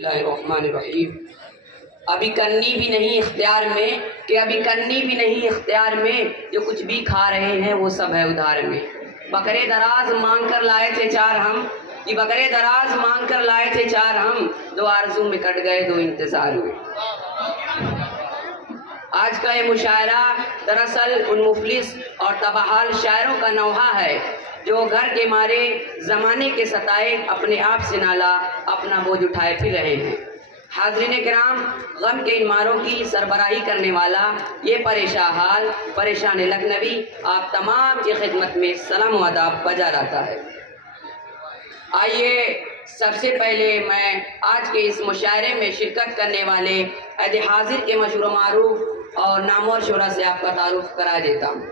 बिस्मिल्लाहिर्रहमानिर्रहीम। अभी कन्नी भी नहीं इख्तियार में कि अभी कन्नी भी नहीं इख्तियार में, जो कुछ भी खा रहे हैं वो सब है उधार में। बकरे दराज मांग कर लाए थे चार हम, कि बकरे दराज मांग कर लाए थे चार हम, दो आरज़ू में कट गए दो इंतज़ार में। आज का ये मुशायरा दरअसल उन मुफलिस और तबाहाल शायरों का नौहा है जो घर के मारे ज़माने के सताए अपने आप से नाला अपना बोझ उठाए फिर रहे हैं। हाज़रीन किराम, गम के इन मारों की सरबराही करने वाला ये परेशान लखनवी आप तमाम की खिदमत में सलाम व आदाब बजा रहता है। आइए सबसे पहले मैं आज के इस मुशायरे में शिरकत करने वाले अहद हाजिर के मशहूर मारूफ और नामवर शुरा से आपका तारुफ करा देता हूँ।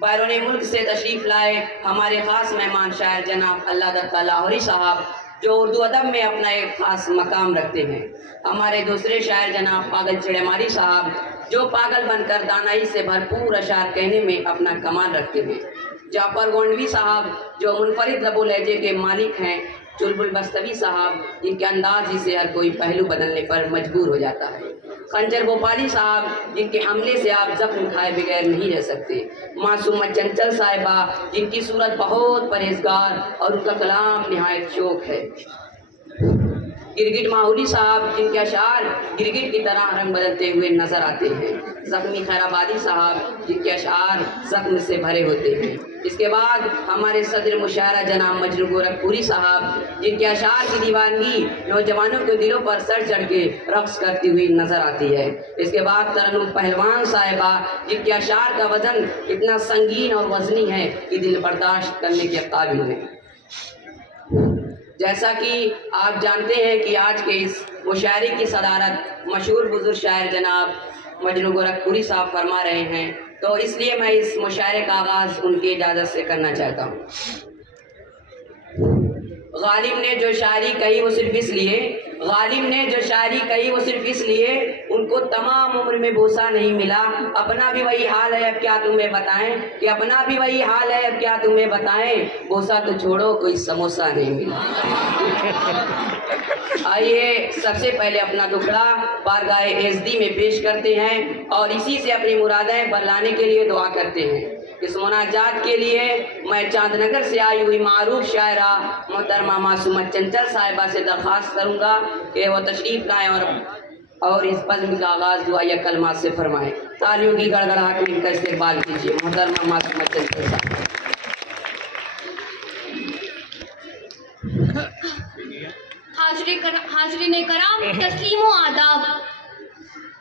बैरून मुल्क से तशरीफ़ लाए हमारे ख़ास मेहमान शायर जनाब अल्लाह लाहौरी साहब, जो उर्दू अदब में अपना एक ख़ास मकाम रखते हैं। हमारे दूसरे शायर जनाब पागल चिड़ेमारी साहब, जो पागल बनकर दानाई से भरपूर अशार कहने में अपना कमाल रखते हैं। जाफर गोंडवी साहब, जो मुनफरिद लबो लहजे के मालिक हैं। चुलबुल बस्तवी साहब, जिनके अंदाज ही से हर कोई पहलू बदलने पर मजबूर हो जाता है। खंजर भोपाली साहब, जिनके हमले से आप जख्म खाए बगैर नहीं रह सकते। मासूमा चंचल साहिबा, जिनकी सूरत बहुत परहेजगार और उनका कलाम निहायत शौक है। गिरगिट माहौली साहब, जिनके अशार गिरगिट की तरह रंग बदलते हुए नजर आते हैं। ज़ख्मी खैराबादी साहब, जिनके अशार ज़ख्म से भरे होते हैं। इसके बाद हमारे सदर मुशायरा जनाब मजनू गोरखपुरी साहब, जिनके अशार की दीवानगी नौजवानों के दिलों पर सर चढ़ के रक्स करती हुई नजर आती है। इसके बाद तरन्नुम पहलवान साहिबा, जिनके अशार का वजन इतना संगीन और वजनी है कि दिल बर्दाश्त करने के काबिल है। जैसा कि आप जानते हैं कि आज के इस मुशायरे की सदारत मशहूर बुजुर्ग शायर जनाब मजनू गोरखपुरी साहब फरमा रहे हैं, तो इसलिए मैं इस मुशायरे का आगाज़ उनकी इजाज़त से करना चाहता हूँ। गालिब ने जो शायरी कही वो सिर्फ इसलिए उनको तमाम उम्र में बोसा नहीं मिला। अपना भी वही हाल है अब क्या तुम्हें बताएं, बोसा तो छोड़ो कोई समोसा नहीं मिला। आइए सबसे पहले अपना दुखड़ा बारगाहे एज़दी में पेश करते हैं और इसी से अपनी मुरादें बरलाने के लिए दुआ करते हैं। इस मुनाजात के लिए मैं चांदनगर से आई हुई मारूफ शायरा मोहतरमा मासूमा चंचल साहिबा से दरख्वास्त करूँगा कि वो तशरीफ़ लाएँ और इस बज़्म का आगाज़ दुआ या कलमात से फरमाएँ। तालियों की गड़गड़ाहट में इनका इस्तेक़बाल कीजिए। मोहतरमा मासूमा चंचल साहब। हाज़रीन कराम, तस्लीमो आदाब।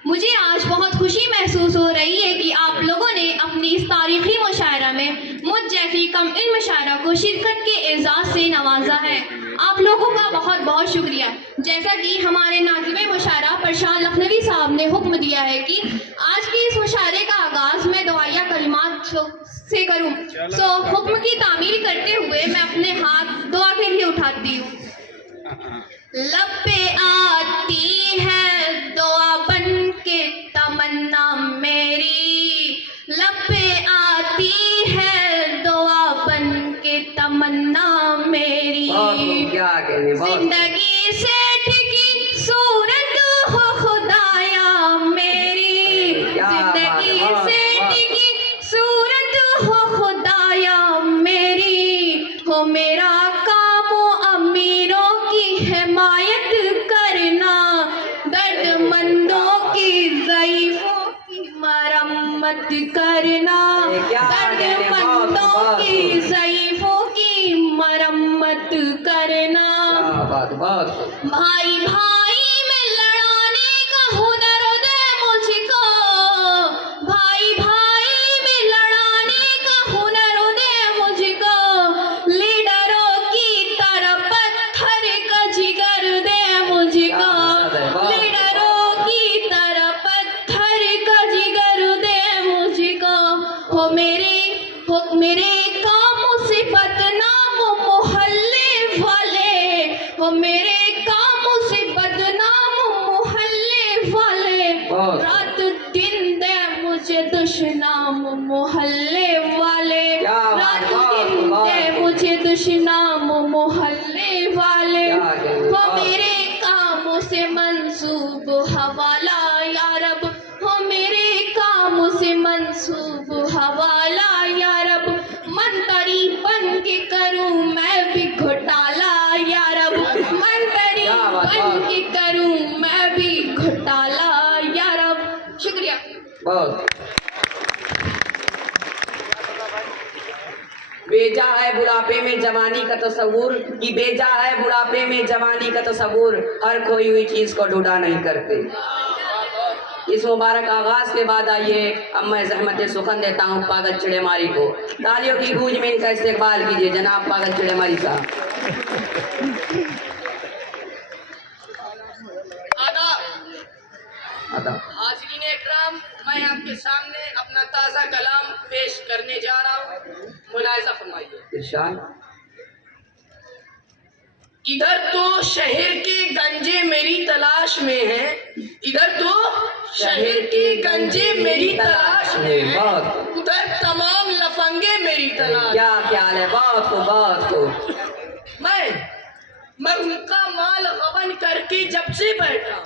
मुझे आज बहुत खुशी महसूस हो रही है कि आप लोगों ने अपनी इस तारीख़ी मुशायरा में मुझ जैसी कम इल्म शायरा को शिरकत के एजाज़ से नवाजा है। आप लोगों का बहुत बहुत शुक्रिया। जैसा कि हमारे नाज़िम मुशायरा परेशान लखनवी साहब ने हुक्म दिया है कि आज की इस मुशायरे का आगाज़ मैं दुआया कलिमात से करूँ, तो हुक्म की तामील करते हुए मैं अपने हाथ दुआ के लिए उठाती हूँ। लब पे आती है दुआ बन के तमन्ना मेरी, लब पे आती है दुआ बन के तमन्ना मेरी। जिंदगी से टिकी सूरत हो खुदाया मेरी, जिंदगी से टिकी सूरत हो खुदाया मेरी। हो मेरा हिमायत करना, दर्दमंदों की ज़ईफ़ों की मरम्मत करना, दर्दमंदों की ज़ईफ़ों की मरम्मत करना। भाई भाई में लड़ाने का हुनर दे मुझको, भाई भाई में लड़ाने का हुनर दे मुझको। लीडरों की तरफ पत्थर का जिगर दे मुझको, लीडरों की तरह पत्थर का जिगर दे मुझको। हो मेरे कामों से बदनाम मोहल्ले वाले, हो मेरे कामों से बदनाम मोहल्ले वाले। रात दिन दे मुझे दुश्मनाम मोहल्ले वाले, रात दिन दे मुझे दुश्मनाम मोहल्ले वाले। हो मेरे कामों कामों से मंसूब हवाला या रब, हो मेरे कामों से मंसूब हवाला या रब, मंतरी बन के करूं मैं भी घोटाला या रब, मंतरी बन के करूं मैं भी घोटाला या रब। शुक्रिया। बहुत बेजा है बुढ़ापे में जवानी का तस्वूर, कि बेजा है बुढ़ापे में जवानी का तस्वूर, हर खोई हुई चीज को ढूंढा नहीं करते। इस मुबारक आगाज के बाद आइए अब मैं ज़हमत सुखन देता हूँ पागल चिड़ेमारी को। तालियों की गूंज में इनका इस्तेकबाल कीजिए जनाब पागल चिड़ेमारी साहब। हाज़रीन इकराम, मैं आपके सामने अपना ताज़ा कलाम पेश करने जा रहा हूँ, मुलाहिज़ा फरमाइए। इरशाद। इधर तो शहर के गंजे मेरी तलाश में हैं, इधर तो शहर के गंजे मेरी तलाश में हैं, उधर तमाम लफंगे मेरी तलाश। क्या ख्याल है? बहुत को मैं उनका माल गबन करके जब से बैठा हूँ,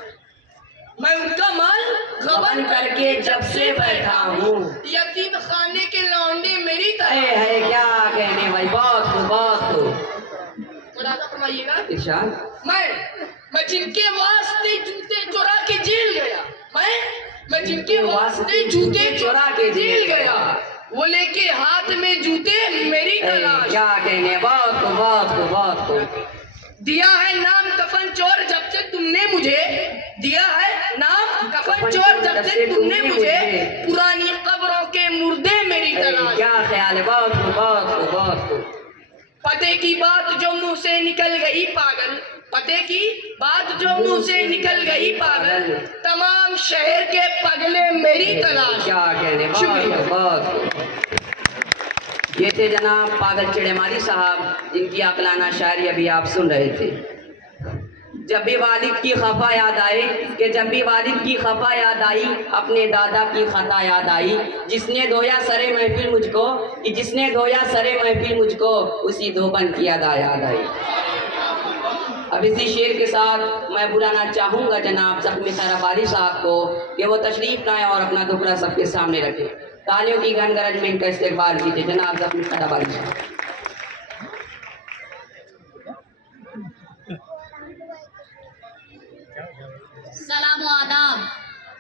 मैं उनका माल गबन करके जब से बैठा हूँ, यतीम खाने के लौंडे मेरी तरह है। क्या कहने भाई, बहुत को फरमाइएगा। इरशाद। मैं जिनके वास्ते जूते चुरा के जेल गया, मैं जिनके वास्ते जूते चुरा के जेल गया, वो लेके हाथ में जूते मेरी तलाश। क्या कहने, बहुत को दिया है नाम कफन चोर जब से तुमने मुझे, दिया है नाम कफन चोर जब से तुमने मुझे, पुरानी कब्रों के मुर्दे मेरी तलाश। क्या ख्याल है? बहुत को पते की बात जो मुंह से निकल गई पागल, पते की बात जो मुंह से निकल गई पागल, तमाम शहर के पगले मेरी तलाश। क्या कहने, बहुत। ये थे जनाब पागल चिड़ेमारी साहब, जिनकी अकलाना शायरी अभी आप सुन रहे थे। जब भी वालिद की खफा याद आए, कि जब भी वालिद की खफा याद आई, अपने दादा की खता याद आई, जिसने धोया सरे महफिल मुझको, कि जिसने धोया सरे महफिल मुझको, उसी धोबन की अदा याद आई। अब इसी शेर के साथ मैं बुलाना चाहूँगा जनाब ज़ख्मी खैराबादी साहब को, कि वो तशरीफ लाएं और अपना दुखड़ा सबके सामने रखें। तालियों की गनगरज में इनका इस्तेकबाल कीजिए जनाब ज़ख्मी खैराबादी साहब। सलाम आदाब।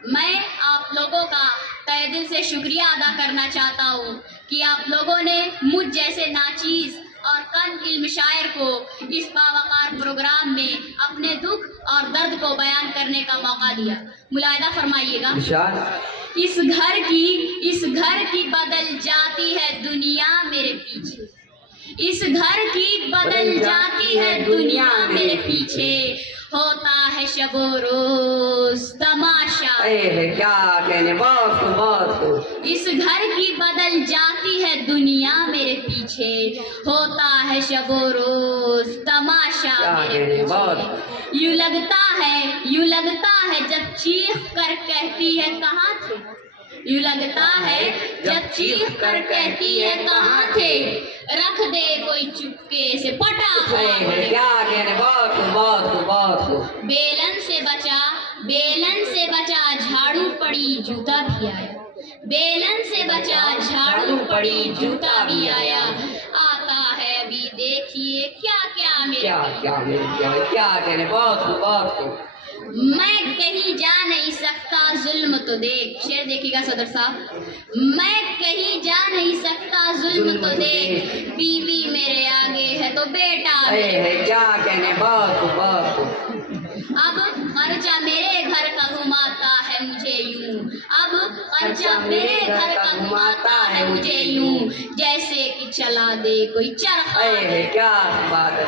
मैं आप लोगों का तहे दिल से शुक्रिया अदा करना चाहता हूँ कि आप लोगों ने मुझ जैसे नाचीज़ और कम इल्म शायर को इस बावकार प्रोग्राम में अपने दुख और दर्द को बयान करने का मौका दिया। मुलाहिदा फरमाइएगा। इस घर की बदल जाती है दुनिया मेरे पीछे, इस घर की बदल जाती है दुनिया मेरे पीछे, होता है शबो रोज तमाशा। क्या कहने, बहुत। इस घर की बदल जाती है दुनिया मेरे पीछे, होता है शबो रोज तमाशा मेरे पीछे। यूं लगता है जब चीख कर कहती है कहाँ थे, यूं लगता है जब चीख कर कहती है कहाँ थे, रख दे कोई चुपके से पटाखा। क्या कहने, बहुत। बेलन से बचा झाड़ू पड़ी जूता भी आया, बेलन से बचा झाड़ू पड़ी जूता भी आया, आता है अभी देखिए क्या क्या कहने, बहुत। मैं कहीं जा नहीं सकता जुल्म तो देख, शेर देखिएगा सदर साहब। मैं कहीं जा नहीं सकता जुल्म तो देख, बीवी मेरे आगे है तो बेटा क्या कहने, बहुत। अब खर्चा मेरे घर का घुमाता है मुझे यूं, अब खर्चा मेरे घर का घुमाता है मुझे यूं, जैसे कि चला दे कोई चरखा। क्या बात है,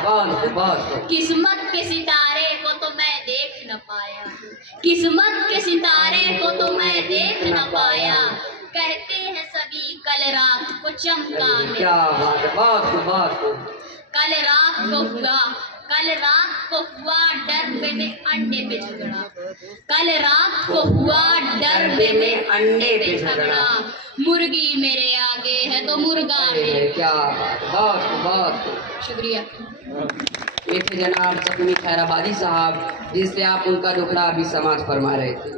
बहुत। किस्मत के सितारे को तो मैं देख न पाया, किस्मत के सितारे को तो मैं देख न पाया, कहते हैं सभी कल रात को चमका मेरा। क्या बात है, बहुत। कल रात को हुआ डरबे में अंडे पे झगड़ा, कल रात को हुआ डरबे में अंडे पे झगड़ा, मुर्गी मेरे आगे है तो मुर्गा मेरे। क्या बात, बहुत। शुक्रिया। ये थे जनाब जख्मी खैराबादी साहब, जिससे आप उनका दुखड़ा अभी समाप्त फरमा रहे थे।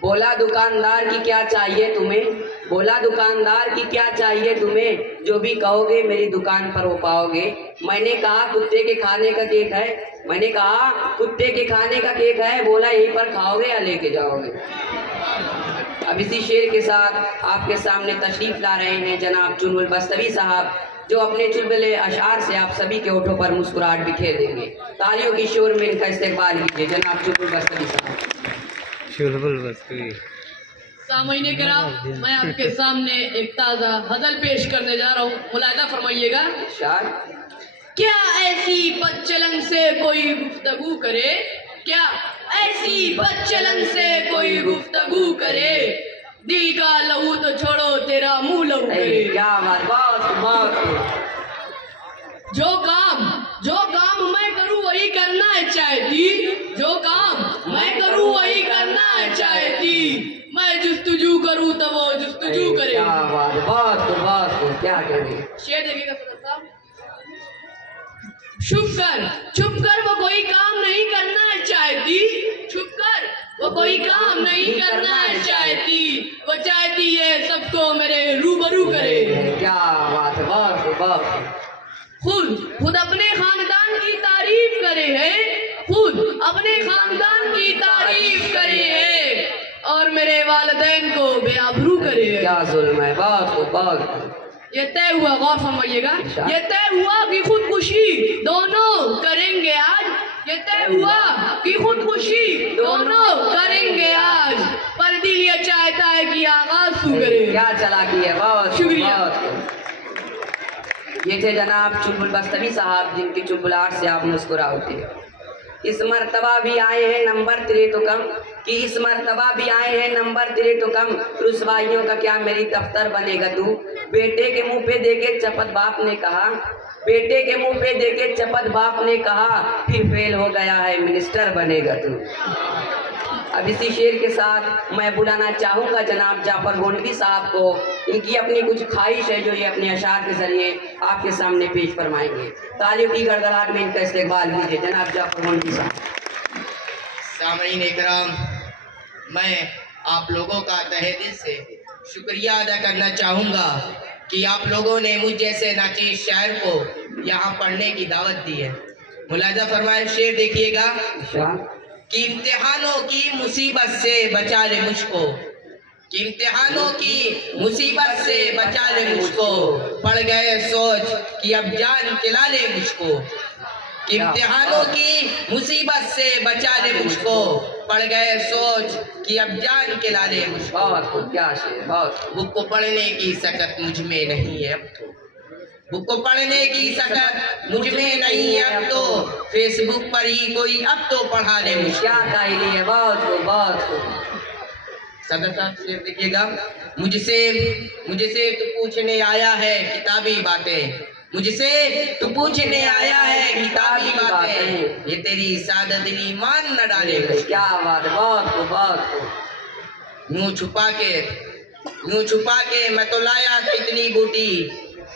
बोला दुकानदार की क्या चाहिए तुम्हें, बोला दुकानदार की क्या चाहिए तुम्हें, जो भी कहोगे मेरी दुकान पर वो पाओगे। मैंने कहा कुत्ते के खाने का केक है, मैंने कहा कुत्ते के खाने का केक है, बोला यहीं पर खाओगे या लेके जाओगे। अब इसी शेर के साथ आपके सामने तशरीफ ला रहे हैं जनाब चुलबुल बस्तवी साहब, जो अपने चुलबुले अशार से आप सभी के होठों पर मुस्कुराहट बिखेर देंगे। तालियों की शोर में इनका इस्तेकबाल कीजिए जनाब चुलबुल बस्तवी साहब। चुलबुल बस्तवी। सामईने कराम, मैं आपके सामने एक ताज़ा गज़ल पेश करने जा रहा हूँ, मुलाहिदा फरमाइएगा। शार क्या ऐसी बदचलन से कोई गुफ्तगू करे, क्या ऐसी बदचलन से कोई गुफ्तगू करे, दिल का लहू तो छोड़ो तेरा मुंह लहू करे। क्या बात, बहुत जो काम मैं करूँ वही करना है चाहती, जो काम मैं करूँ वही करना है चाहती, मैं जुस्तजू करूँ तब वो जुस्तजू करे। क्या बात, बहुत क्या करें। शेर देखिएगा सदर साहब। छुप कर वो कोई काम नहीं करना चाहती, छुप कर वो कोई काम नहीं करना चाहती, वो चाहती है सबको मेरे रूबरू करे। क्या बात, बहुत खुद अपने खानदान की तारीफ करे है, खुद अपने खानदान की तारीफ करे है, और मेरे वालिदैन को बेआबरू करे है। क्या जुल्म है, बहुत ये तय हुआ, गौर फरमाइएगा, ये तय हुआ कि खुदकुशी दोनों करेंगे आज, ये तय हुआ कि खुदकुशी दोनों करेंगे आज, पर दिल ये चाहता है कि आगाज तू करे। क्या चालाकी है, बहुत शुक्रिया। ये थे जनाब चुलबुल बस्तवी साहब, जिनकी चुलबुलाहट से आप मुस्कुरा उठे। इस मर्तबा भी आए हैं नंबर तेरे तो कम, कि इस मर्तबा भी आए हैं नंबर तेरे तो कम, रुसवाइयों का क्या मेरी दफ्तर बनेगा तू। बेटे के मुंह पे देके चपत बाप ने कहा, बेटे के मुंह पे देके चपत बाप ने कहा, फिर फेल हो गया है मिनिस्टर बनेगा तू। अब इसी शेर के साथ मैं बुलाना चाहूँगा जनाब जाफर गोंडवी साहब को। इनकी अपनी कुछ ख्वाहिश है जो ये अपने अशार के जरिए आपके सामने पेश फरमाएंगे। तालियों की गड़गड़ाहट में इनका इस्तेकबाल कीजिए जनाब जाफर गोंडवी साहब। सामईन इकराम, मैं आप लोगों का तहे दिल से शुक्रिया अदा करना चाहूँगा कि आप लोगों ने मुझ जैसे नाचीज़ शायर को यहाँ पढ़ने की दावत दी है। मुलाहिदा फरमाए, शेर देखिएगा कि इम्तिहानों की मुसीबत से बचा ले मुझको, कि इम्तिहानों की मुसीबत से बचा ले मुझको, पड़ गए सोच कि अब जान खिला ले मुझको, कि इम्तिहानों की मुसीबत से बचा ले मुझको, पड़ गए सोच कि अब जान खिला ले मुझको। बहुत क्या शेर, बहुत। बुक को पढ़ने की सकत मुझ में नहीं है अब तो, बुक को पढ़ने की सकत मुझ में नहीं है अब तो, फेसबुक पर ही कोई अब तो पढ़ा ले मुझको। क्या कायली है, बहुत। सदर साहब शेर देखिएगा, मुझसे तू पूछने आया है किताबी बातें, मुझसे तू पूछने आया है किताबी बातें, ये तेरी सादा दिली मान न डाले। क्या बात, बहुत। यूं छुपा के मैं तो लाया था इतनी बूटी,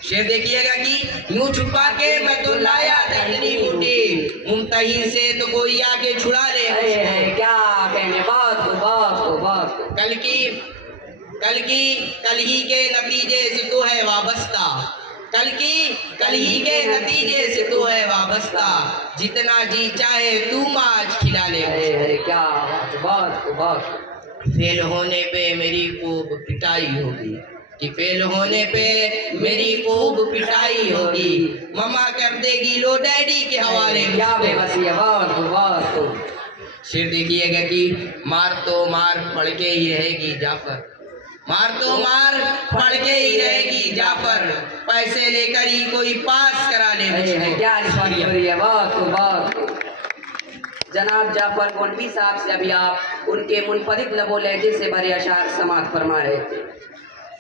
शेर देखिएगा कि यूं छुपा के मैं तो लाया था इतनी बूटी, मुमतहिन से तो कोई आके छुड़ा ले। क्या कहने, बहुत। कल ही के नतीजे से तो है वाबस्ता, कल ही के नतीजे से तो है वाबस्ता, जितना जी चाहे तू आज खिला ले। अरे क्या बहुत। फेल होने पे मेरी खूब पिटाई होगी, कि फेल होने पे मेरी खूब पिटाई होगी, मम्मा कर देगी लो डैडी के हवाले। क्या बेबसी है, बहुत। शेर देखिएगा कि मार तो मार पढ़ के ही रहेगी जाफर, मार तो मार पढ़ के ही रहेगी जाफर, पैसे लेकर ही कोई पास करा ले। क्या है, बहुत। जनाब जाफर गोंडवी साहब से अभी आप उनके मुनफरिद लबो लहजे से भरे अशार समात फरमा रहे थे।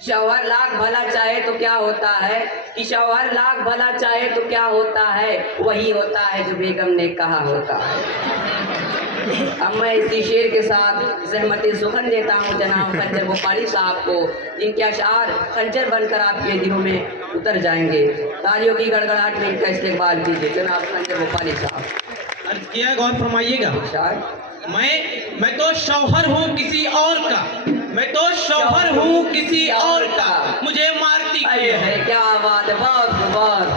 शौहर लाख भला चाहे तो क्या होता है, कि शौहर लाख भला चाहे तो क्या होता है, वही होता है जो बेगम ने कहा होता है। अब मैं इसी शेर के साथ ज़हमत सुखन देता हूँ जनाब खंजर भोपाली साहब को, जिनके अशार खंजर बनकर आपके दिलों में उतर जाएंगे। तालियों की गड़गड़ाहट में इनका इस्तेमाल कीजिए जनाब खंजर भोपाली साहब। अर्ज किया, गौर फरमाइएगा। अशार मैं तो शौहर हूँ किसी और का, मैं तो शौहर हूँ किसी और का, मुझे मारती कोई है। क्या बात है, बहुत बहुत।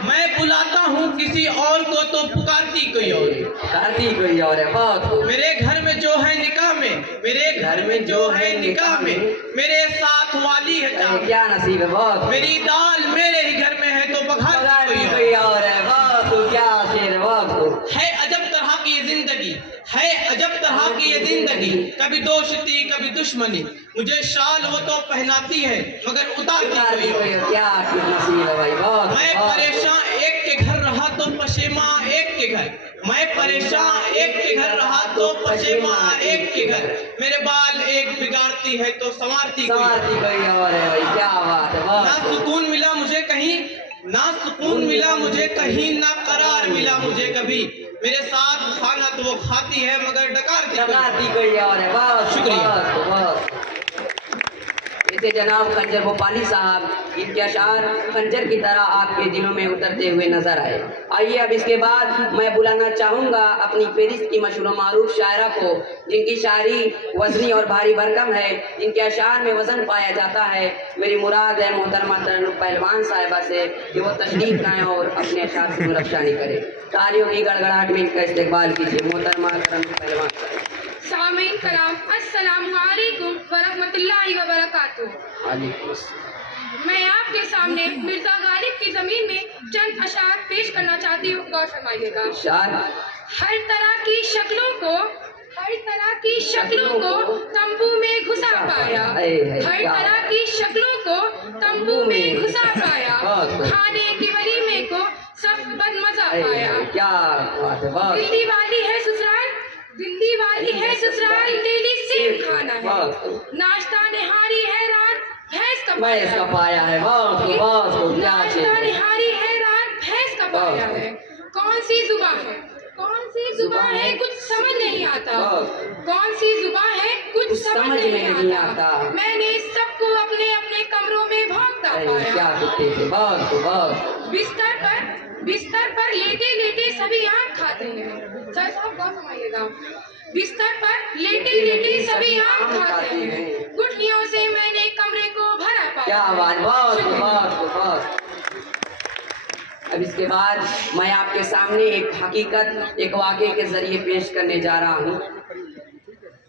मैं बुलाता हूँ किसी और को तो पुकारती कोई और, करती कोई और है, बहुत। मेरे घर में जो है निकाह में, मेरे घर में जो है निकाह में, मेरे साथ वाली है चाँद। क्या नसीब है, बहुत। मेरी दाल मेरे ही घर में है तो बघाती कोई और है, बहुत। क्या शेर, बहुत। है अजब तरह की ये जिंदगी, है अजब तरह की ये जिंदगी, कभी दोस्ती कभी दुश्मनी, मुझे शाल वो तो पहनाती है मगर उतारती कोई और। क्या नसीब है भाई, बहुत। मैं परेशान एक के घर रहा तो पशेमा एक के घर, मैं परेशान एक के घर रहा तो पशेमा एक के घर, मेरे बाल एक बिगाड़ती है तो संवारती कोई और है भाई, क्या बात है, बहुत। ना सुकून मिला मुझे कहीं, ना सुकून मिला मुझे कहीं, ना करार मिला मुझे कभी, मेरे साथ खाना तो वो खाती है मगर डकारती कोई और है, बहुत। शुक्रिया। बहुत। इसे जनाब खंजर भोपाली साहब, इनके अशार खंजर की तरह आपके दिलों में उतरते हुए नजर आए। आइए अब इसके बाद मैं बुलाना चाहूँगा अपनी फेरिस्त की मशहूर मारूफ शायरा को, जिनकी शायरी वजनी और भारी भरकम है, जिनके अशार में वजन पाया जाता है। मेरी मुराद है मोहतरमा तरन्नुम पहलवान साहिबा से कि वो तशरीफ लाएँ और अपने अशार से मुरफ्शानी करें। तालियों की गड़गड़ाहट में इनका इस्तेमाल कीजिए मोहतरमा तरन्नुम पहलवान साहिबा। सामीन कराम, अस्सलामु अलैकुम वरहमतुल्लाहि वबरकातुहू। मैं आपके सामने मिर्जा गालिब की जमीन में चंद अशार पेश करना चाहती हूँ, गौर फरमाइएगा। हर तरह की शक्लों को, हर तरह की शक्लों को तंबू में घुसा पाया, हर तरह की शक्लों को तंबू में घुसा पाया, खाने की वलीमे को सब बदमजा पाया। क्या बात है, दिल्ली वाली है ससुराल, दिल्ली वाली है ससुराल, डेली सेम खाना है, नाश्ता निहारी है रात भैंस का पाया है, नाश्ता निहारी है रात भैंस का पाया है। कौन सी जुबान है, कौन सी जुबान है कुछ समझ नहीं आता, कौन सी जुबान है कुछ समझ नहीं आता, मैंने सबको अपने अपने कमरों में भौंकता पाया। बिस्तर पर लेटे लेटे सभी आम खाते हैं। सर साहब गौर फरमाइएगा। बिस्तर पर लेटे लेटे सभी आम खाते हैं, गुठलियों से मैंने कमरे को भरा पाया। क्या बात, बहुत। अब इसके बाद मैं आपके सामने एक हकीकत, एक वाक़े के जरिए पेश करने जा रहा हूँ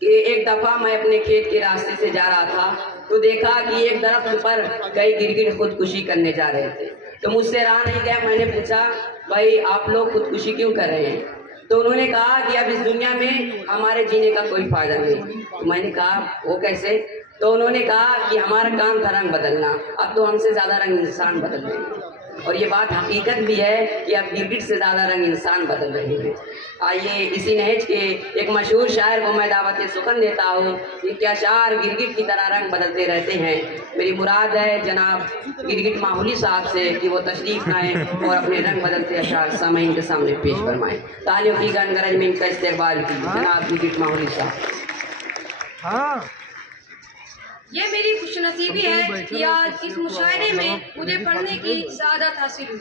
कि एक दफ़ा मैं अपने खेत के रास्ते से जा रहा था तो देखा कि एक दरख्त पर कई गिरगिट खुदकुशी करने जा रहे थे। तो मुझसे रहा नहीं गया, मैंने पूछा भाई आप लोग खुदकुशी क्यों कर रहे हैं? तो उन्होंने कहा कि अब इस दुनिया में हमारे जीने का कोई फायदा नहीं। तो मैंने कहा वो कैसे? तो उन्होंने कहा कि हमारा काम था रंग बदलना, अब तो हमसे ज़्यादा रंग इंसान बदल रहे हैं। और ये बात हकीकत भी है कि अब गिरगिट से ज़्यादा रंग इंसान बदल रहे हैं। आइए इसी नहज के एक मशहूर शायर को मैं दावत सुखन देता हूँ, इनके अशार गिरगिट की तरह रंग बदलते रहते हैं। मेरी मुराद है जनाब गिरगिट माहौली साहब से कि वो तशरीफ लाएँ और अपने रंग बदलते अशार सामईन के सामने पेश फरमाएँ। तालियों की गनगरज में इनका इस्तेमाल कीजिए जनाब गिरगिट माहौली साहब। ये मेरी खुशनसीबी है कि आज इस मुशायरे में मुझे पढ़ने की सआदत हासिल हुई।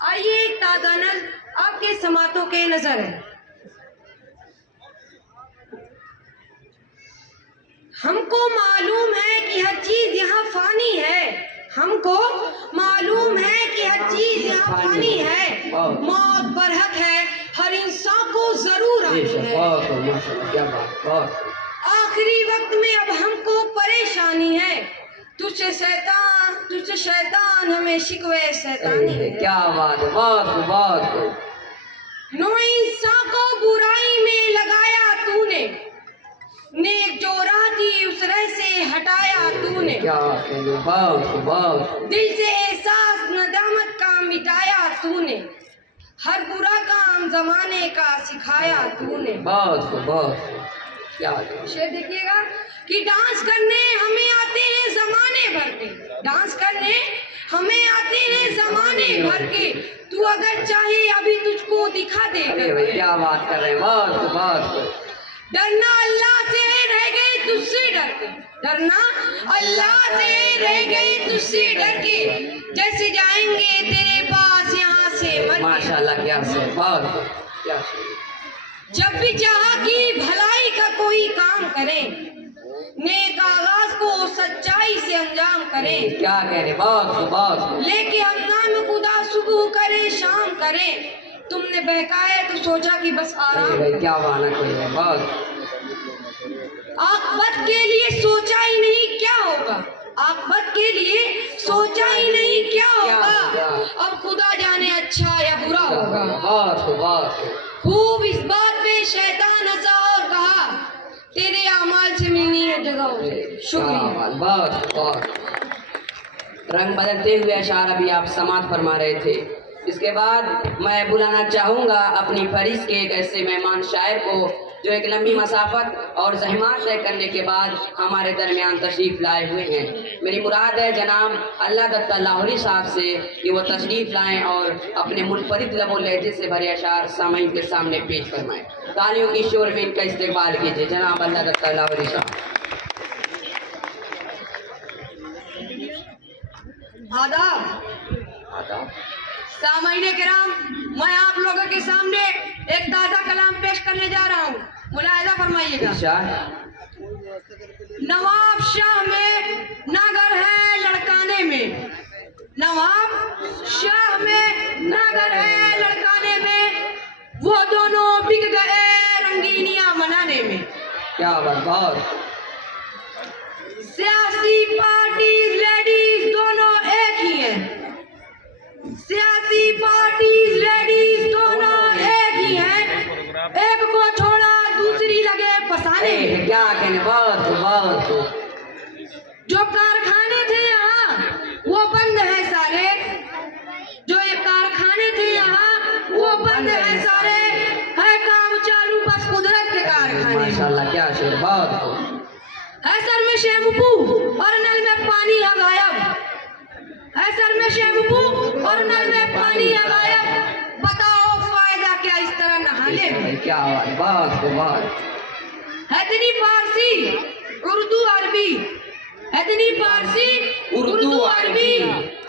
आइए एक ताज़ा नज़्म आपके समातों के नजर है। हमको मालूम है कि हर चीज यहाँ फानी है, हमको मालूम है कि हर चीज यहाँ फानी है, मौत बरहक है हर इंसान को जरूर आनी है। आखिरी वक्त में अब हमको परेशानी है, तुझसे शैतान हमें शिकवे शैतानी है। क्या बात है, बहुत। नो इंसान को बुराई में लगाया तूने, नेक जो राह थी उस राह से हटाया तूने। क्या बहुत। दिल से एहसास नदामत का मिटाया तूने, हर बुरा काम जमाने का सिखाया तूने। बहुत। क्या शेर देखिएगा कि डांस करने हमें आते हैं जमाने भर के, डांस करने हमें आते हैं जमाने भर के, तू अगर चाहे अभी तुझको दिखा दे। अरे भाई क्या बात कर रहे हैं, बहुत बहुत। डरना अल्लाह से रह गए तुझसे डर के, डरना अल्लाह से रह गए तुझसे डर के, जैसे जाएंगे तेरे पास यहाँ से मर के। माशाल्लाह क्या से, बहुत क्या से। जब भी चाहा कि भलाई का कोई काम करे, नेक आगाज को सच्चाई से अंजाम करे, क्या कह रहे, बहुत बहुत। लेके अफगान खुदा सुबह करे शाम करे, तुमने बहकाया तो सोचा कि बस आराम। भाई क्या बहाना कोई है, बहुत। आखिरत के लिए सोचा ही नहीं क्या होगा, आखिरत के लिए सोचा ही नहीं क्या होगा, अब खुदा जाने अच्छा या बुरा होगा। बहुत बहुत। खूब इस बात पे शैतान हंसा और कहा, तेरे अमाल से मिलनी है जगह। शुक्रिया। बहुत बहुत। रंग बदलते हुए अशार अभी आप समाप्त फरमा रहे थे। इसके बाद मैं बुलाना चाहूँगा अपनी फरिश्त के एक ऐसे मेहमान शायर को जो एक लंबी मसाफत और ज़हमत तय करने के बाद हमारे दरमियान तशरीफ़ लाए हुए हैं। मेरी मुराद है जनाब अल्लाह दत्ता लाहौरी साहब से कि वो तशरीफ़ लाएं और अपने मुनफरिद लबो लहजे से भरे अशार सामईन के सामने पेश फरमाएं। तालियों की शोर में इनका इस्तेमाल कीजिए जनाब अल्लाह दत्ता लाहौरी साहब। आदाब सामईन किराम, मैं आप लोगों के सामने एक ताज़ा कलाम पेश करने जा रहा हूँ, मुलाहिजा फरमाइएगा। नवाब शाह में नागर है लड़काने में, नवाब शाह में नागर है लड़काने में, वो दोनों बिक गए रंगीनियां मनाने में। क्या बात, बहुत। सियासी पार्टीज लेडीज दोनों एक ही हैं, सियासी पार्टीज लेडीज दोनों एक ही हैं, एक को छोड़ा दूसरी लगे फसाने में। क्या कहने, बहुत बहुत। जो कारखाने थे यहाँ वो बंद है सारे, जो ये कारखाने थे यहाँ वो बंद है सारे, है काम चालू बस कुदरत के कारखाने। माशाल्लाह क्या शेर, बहुत। है सर में शैम्पू और नल में पानी है गायब, है सर में शैम्पू और नल में पानी है गायब, बताओ फायदा क्या इस तरह नहाने में। क्या बात, बहुत। है इतनी फारसी उर्दू अरबी, है इतनी फारसी उर्दू अरबी,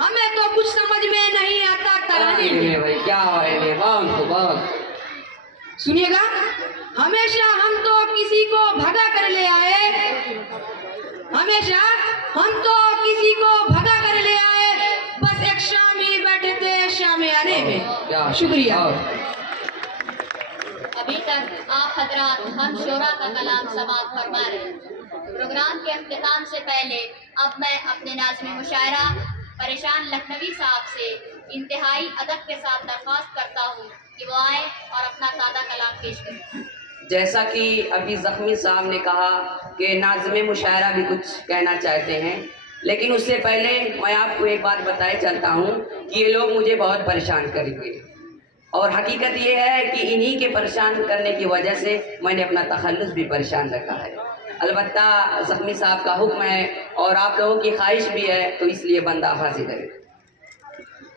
हमें तो कुछ समझ में नहीं आता तराने में। भाई क्या है, बहुत बहुत। सुनिएगा, हमेशा हम तो किसी को भगा कर ले आए, हमेशा हम तो किसी को भगा कर ले आए, बस एक शामी बैठे थे शाम आने में। शुक्रिया। अभी तक आप हजरात हम शोरा का कलाम समाप्त फरमा रहे हैं। प्रोग्राम के अख्तिताम से पहले अब मैं अपने नाज़िम मुशायरा परेशान लखनवी साहब से इंतहाई अदब के साथ दरख्वास्त करता हूँ कि वो आए और अपना ताज़ा कलाम पेश करें। जैसा कि अभी ज़ख्मी साहब ने कहा कि नाज़िम मुशायरा भी कुछ कहना चाहते हैं, लेकिन उससे पहले मैं आपको एक बात बताए चलता हूँ कि ये लोग मुझे बहुत परेशान करेंगे, और हकीकत ये है कि इन्हीं के परेशान करने की वजह से मैंने अपना तखल्लुस भी परेशान रखा है। अलबत्ता ज़ख्मी साहब का हुक्म है और आप लोगों की ख्वाहिश भी है, तो इसलिए बंदा हाजिर है।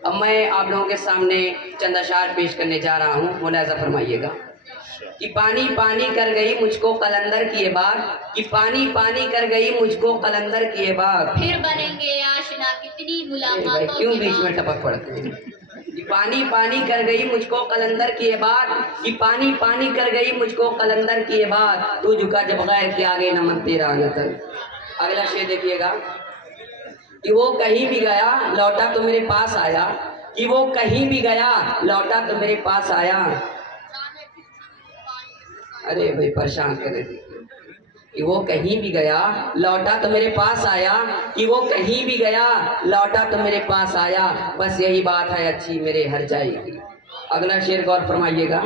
अब मैं आप लोगों के सामने चंद अशार पेश करने जा रहा हूँ, मुलाहिजा फरमाइएगा। कि पानी पानी कर गई मुझको कलंदर किए बाग, कि पानी पानी कर गई मुझको कलंदर किए बाग, फिर बनेंगे आशना कितनी मुलाकातों क्यों के बीच में बाद। टपक पड़ते हैं। कि पानी पानी कर गई मुझको कलंदर किए बाग, कि पानी पानी कर गई मुझको कलंदर किए बाग, तू झुका जब गैर के आगे न मन तेरा नजर। अगला शेर देखिएगा। कि वो कहीं भी गया लौटा तो मेरे पास आया, कि वो कहीं भी गया लौटा तो मेरे पास आया। अरे भाई परेशान कर रहे। कि वो कहीं भी गया लौटा तो मेरे पास आया, कि वो कहीं भी गया लौटा तो मेरे पास आया, बस यही बात है अच्छी मेरे हर जाएगी। अगला शेर गौर फरमाइएगा।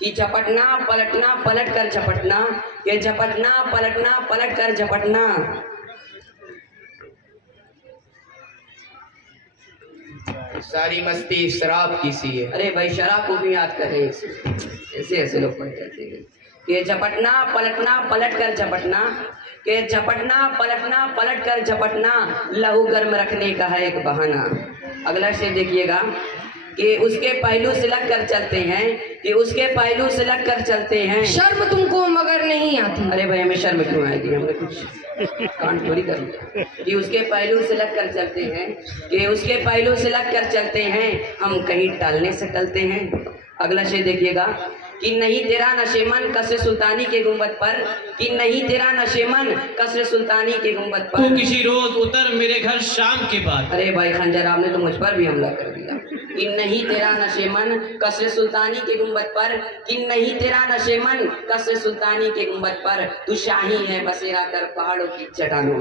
कि झपटना पलटना पलट कर झपटना, कि झपटना पलटना पलट कर झपटना। सारी मस्ती शराब की सी है। अरे भाई शराब को भी याद कर रहे हैं, ऐसे ऐसे लोग पढ़ जाते हैं। कि झपटना पलटना पलट कर झपटना, कि झपटना पलटना, पलट कर झपटना, लहू गर्म रखने का है एक बहाना। अगला शेर देखिएगा कि उसके पहलू से लग कर चलते हैं, कि उसके पहलू से लग कर चलते हैं। शर्म तुमको मगर नहीं आती। अरे भाई हमें शर्म क्यों आएगी, हमने कुछ कांड चोरी कर लिया। कि उसके पहलू से लग कर चलते हैं, कि उसके पहलू से लग कर चलते हैं, हम कहीं टालने से टलते हैं। अगला शेर देखिएगा कि नहीं तेरा नशेमन कसर सुल्तानी के गुंबद पर, कि नहीं तेरा नशेमन कसर सुल्तानी के गुंबद तू पर। किसी रोज उतर मेरे घर शाम के बाद। अरे भाई खंजर आपने तो मुझ पर भी हमला कर दिया। कि नहीं तेरा नशेमन कसर सुल्तानी के गुंबद पर, कि नहीं तेरा नशेमन कसर सुल्तानी के गुंबद पर, तू शाही है बसेरा कर पहाड़ों की चट्टानों।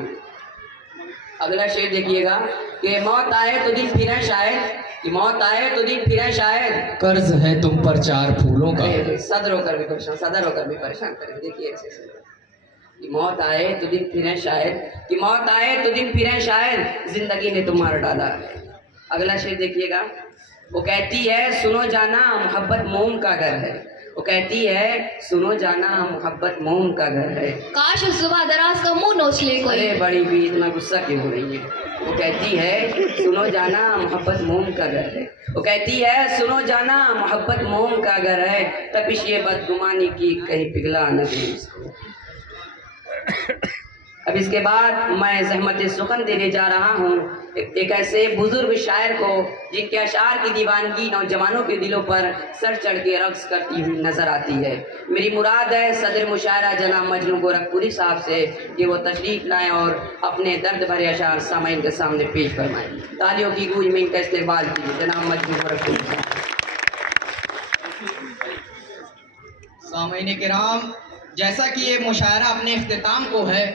अगला शेर देखिएगा कि मौत आए तो दिन फिरे शायद, कि मौत आए तो दिन फिरे शायद, कर्ज है तुम पर 4 फूलों का। सदर होकर भी परेशान, सदर होकर भी परेशान करें। देखिए ऐसे कि मौत आए तो दिन फिरे शायद, कि मौत आए तो दिन फिरे शायद, जिंदगी ने तुम मार डाला है। अगला शेर देखिएगा, वो कहती है सुनो जाना मोहब्बत मोम का घर है, वो कहती है सुनो जाना मोहब्बत मोम का घर है। काश उस सुबह दराज का मुंह नोच ले कोई। अरे बड़ी भी इतना गुस्सा क्यों हो रही है। वो कहती है सुनो जाना मोहब्बत मोम का घर है, वो कहती है सुनो जाना मोहब्बत मोम का घर है, तपिश ये बदगुमानी की कहीं पिघला न दे इसको। अब इसके बाद मैं ज़हमत सुखन देने जा रहा हूँ एक ऐसे बुजुर्ग शायर को जिनके अशार की दीवानगी नौजवानों के दिलों पर सर चढ़ के रक्स करती हुई नजर आती है। मेरी मुराद है सदर मुशायरा जनाब मजनू गोरखपुरी साहब से कि वो तशरीफ लाएं और अपने दर्द भरे अशार सामाइन के सामने पेश फरमाएं। तालियों की गूंज में इनका इस्तेमाल कीजिए जनाब मजनू गोरखपुरी साहब। सामाईन किराम, जैसा कि ये मुशायरा अपने इख्तिताम को है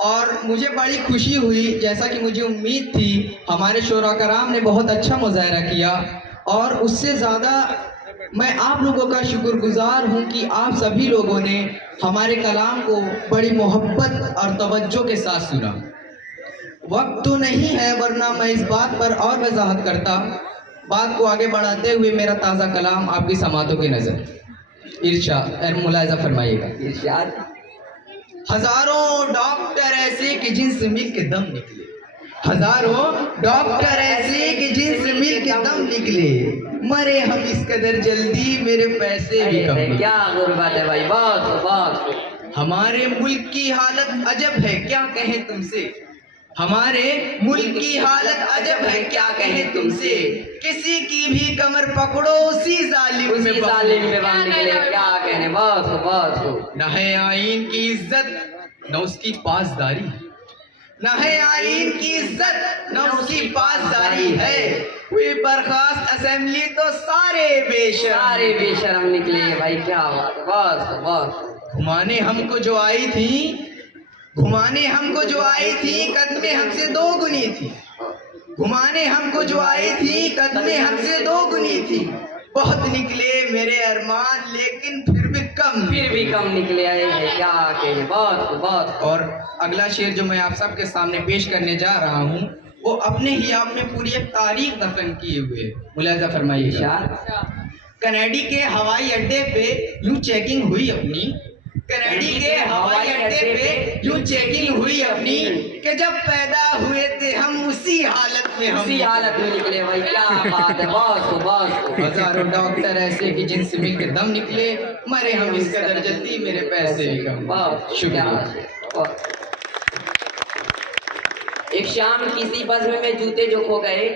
और मुझे बड़ी खुशी हुई, जैसा कि मुझे उम्मीद थी हमारे शोरा कराम ने बहुत अच्छा मुजाहरा किया, और उससे ज़्यादा मैं आप लोगों का शुक्रगुजार हूं कि आप सभी लोगों ने हमारे कलाम को बड़ी मोहब्बत और तवज्जो के साथ सुना। वक्त तो नहीं है वरना मैं इस बात पर और वजाहत करता। बात को आगे बढ़ाते हुए मेरा ताज़ा कलाम आपकी समातों की नज़र इरशाद मुलाहिजा फरमाइएगा। इरशाद। हजारों डॉक्टर ऐसे कि जिनसे मिल के दम निकले, हजारों डॉक्टर ऐसे कि जिनसे मिल के दम निकले, मरे हम इस कदर जल्दी मेरे पैसे भी कम निकले। क्या गुर्बत है भाई, बहुत बहुत। हमारे मुल्क की हालत अजब है क्या कहें तुमसे, हमारे मुल्क की हालत अजब है क्या कहें तुमसे, किसी की भी कमर पकड़ो उसी जालिम में बांध निकले। क्या कहने, बहुत बहुत। न है आइन की इज्जत न उसकी पासदारी, न है आइन की इज्जत न उसकी पासदारी है, हुई बर्खास्त असेंबली तो सारे बेशरम निकले भाई। क्या बात है, बहुत बहुत। घुमाने हमको जो आई थी, घुमाने हमको जो आई थी कदमें हमसे 2 गुनी थी, घुमाने हमको जो आई थी कदमें हमसे 2 गुनी थी, बहुत निकले मेरे अरमान लेकिन फिर भी कम निकले आए हैं। क्या कहें, बहुत बहुत। और अगला शेर जो मैं आप सबके सामने पेश करने जा रहा हूँ वो अपने ही आप में पूरी एक तारीख दफन किए हुए। मुलाहिजा फरमाइएगा। कनाडी के हवाई अड्डे पे यूं चेकिंग हुई अपनी, कनाडी के हवाई अड्डे पे यूं चेकिंग हुई अपनी, कि जब पैदा हुए थे हम उसी हालत में निकले भाई। क्या बात है, बहुत बहुत। हजारों डॉक्टर ऐसे कि जिनसे मिल के दम निकले, मरे हम इस कदर जल्दी मेरे पैसे भी कम। बहुत शुक्रिया। एक शाम किसी बज़्म में जूते जो खो गए,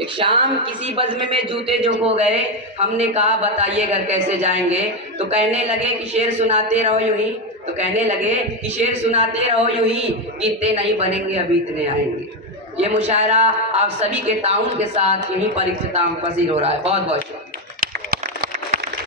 एक शाम किसी बज़्म में जूते जो खो गए, हमने कहा बताइए घर कैसे जाएंगे, तो कहने लगे कि शेर सुनाते रहो यूं ही, तो कहने लगे कि शेर सुनाते रहो यूं ही, इतने नहीं बनेंगे अभी इतने आएंगे। ये मुशायरा आप सभी के ताउन के साथ यहीं पर इख्तिताम पजीर हो रहा है। बहुत बहुत शुक्रिया।